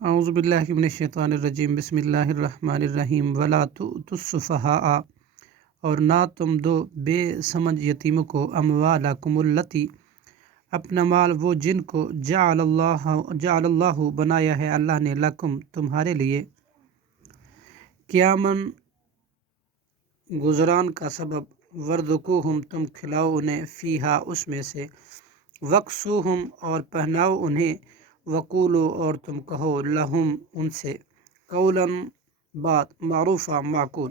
اعوذ باللہ من الشیطان الرجیم، بسم اللہ الرحمن الرحیم۔ ولا تؤتوا السفہاء، اور نہ تم دو بے سمجھ یتیموں کو، اموالکم التی، اپنا مال وہ جن کو جعل اللہ بنایا ہے اللہ نے، لکم تمہارے لیے، قیاماً گزران کا سبب، وارزقوہم تم کھلاؤ انہیں، فیہا اس میں سے، وکسوہم اور پہناؤ انہیں، وقولو اور تم کہو، لہم ان سے، قولاً بات، معروفہ معقول،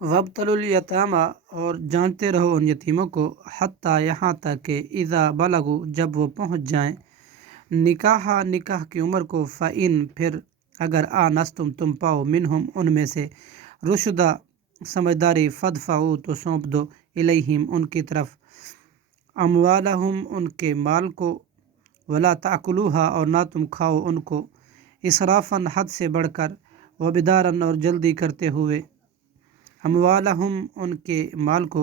وابتلوا الیتامی اور جانتے رہو ان یتیموں کو، حتیٰ یہاں تک کہ اذا بلغوا جب وہ پہنچ جائیں، نکاح کی عمر کو، فإن پھر اگر آنستم تم پاؤ، منہم ان میں سے، رشدا سمجھداری، فادفعوا تو سونپ دو، الیہم ان کی طرف، اموالہم ان کے مال کو، ولا تأکلوها اور نہ تم کھاؤ ان کو، اسرافاً حد سے بڑھ کر، وبداراً اور جلدی کرتے ہوئے، اموالہم ان کے مال کو،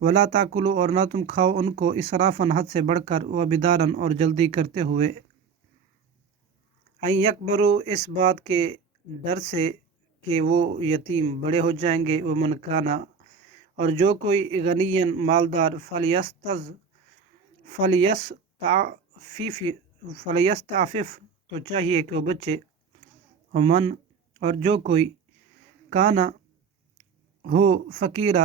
ولا تأکلوا اور نہ تم کھاؤ ان کو، اسرافاً حد سے بڑھ کر، وبداراً اور جلدی کرتے ہوئے، ان یکبروا اس بات کے ڈر سے کہ وہ یتیم بڑے ہو جائیں گے، ومن کانا اور جو کوئی غنی مالدار، فلیستعفف تو چاہیے کہ وہ بچے، ومن اور جو کوئی کانا ہو فقیر،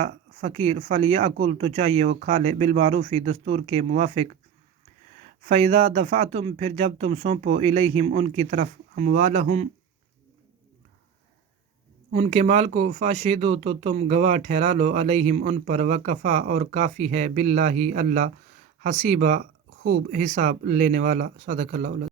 فلیأکل تو چاہیے وہ کھا لے، بالمعروف دستور کے موافق، فإذا دفعتم پھر جب تم سونپو، الیہم ان کی طرف، اموالہم ان کے مال کو، فاشہدوا تو تم گواہ ٹھہرا لو، علیہم ان پر، وکفیٰ اور کافی ہے، باللہ اللہ، حسیبا خوب حساب لینے والا۔ صدق اللہ العظیم۔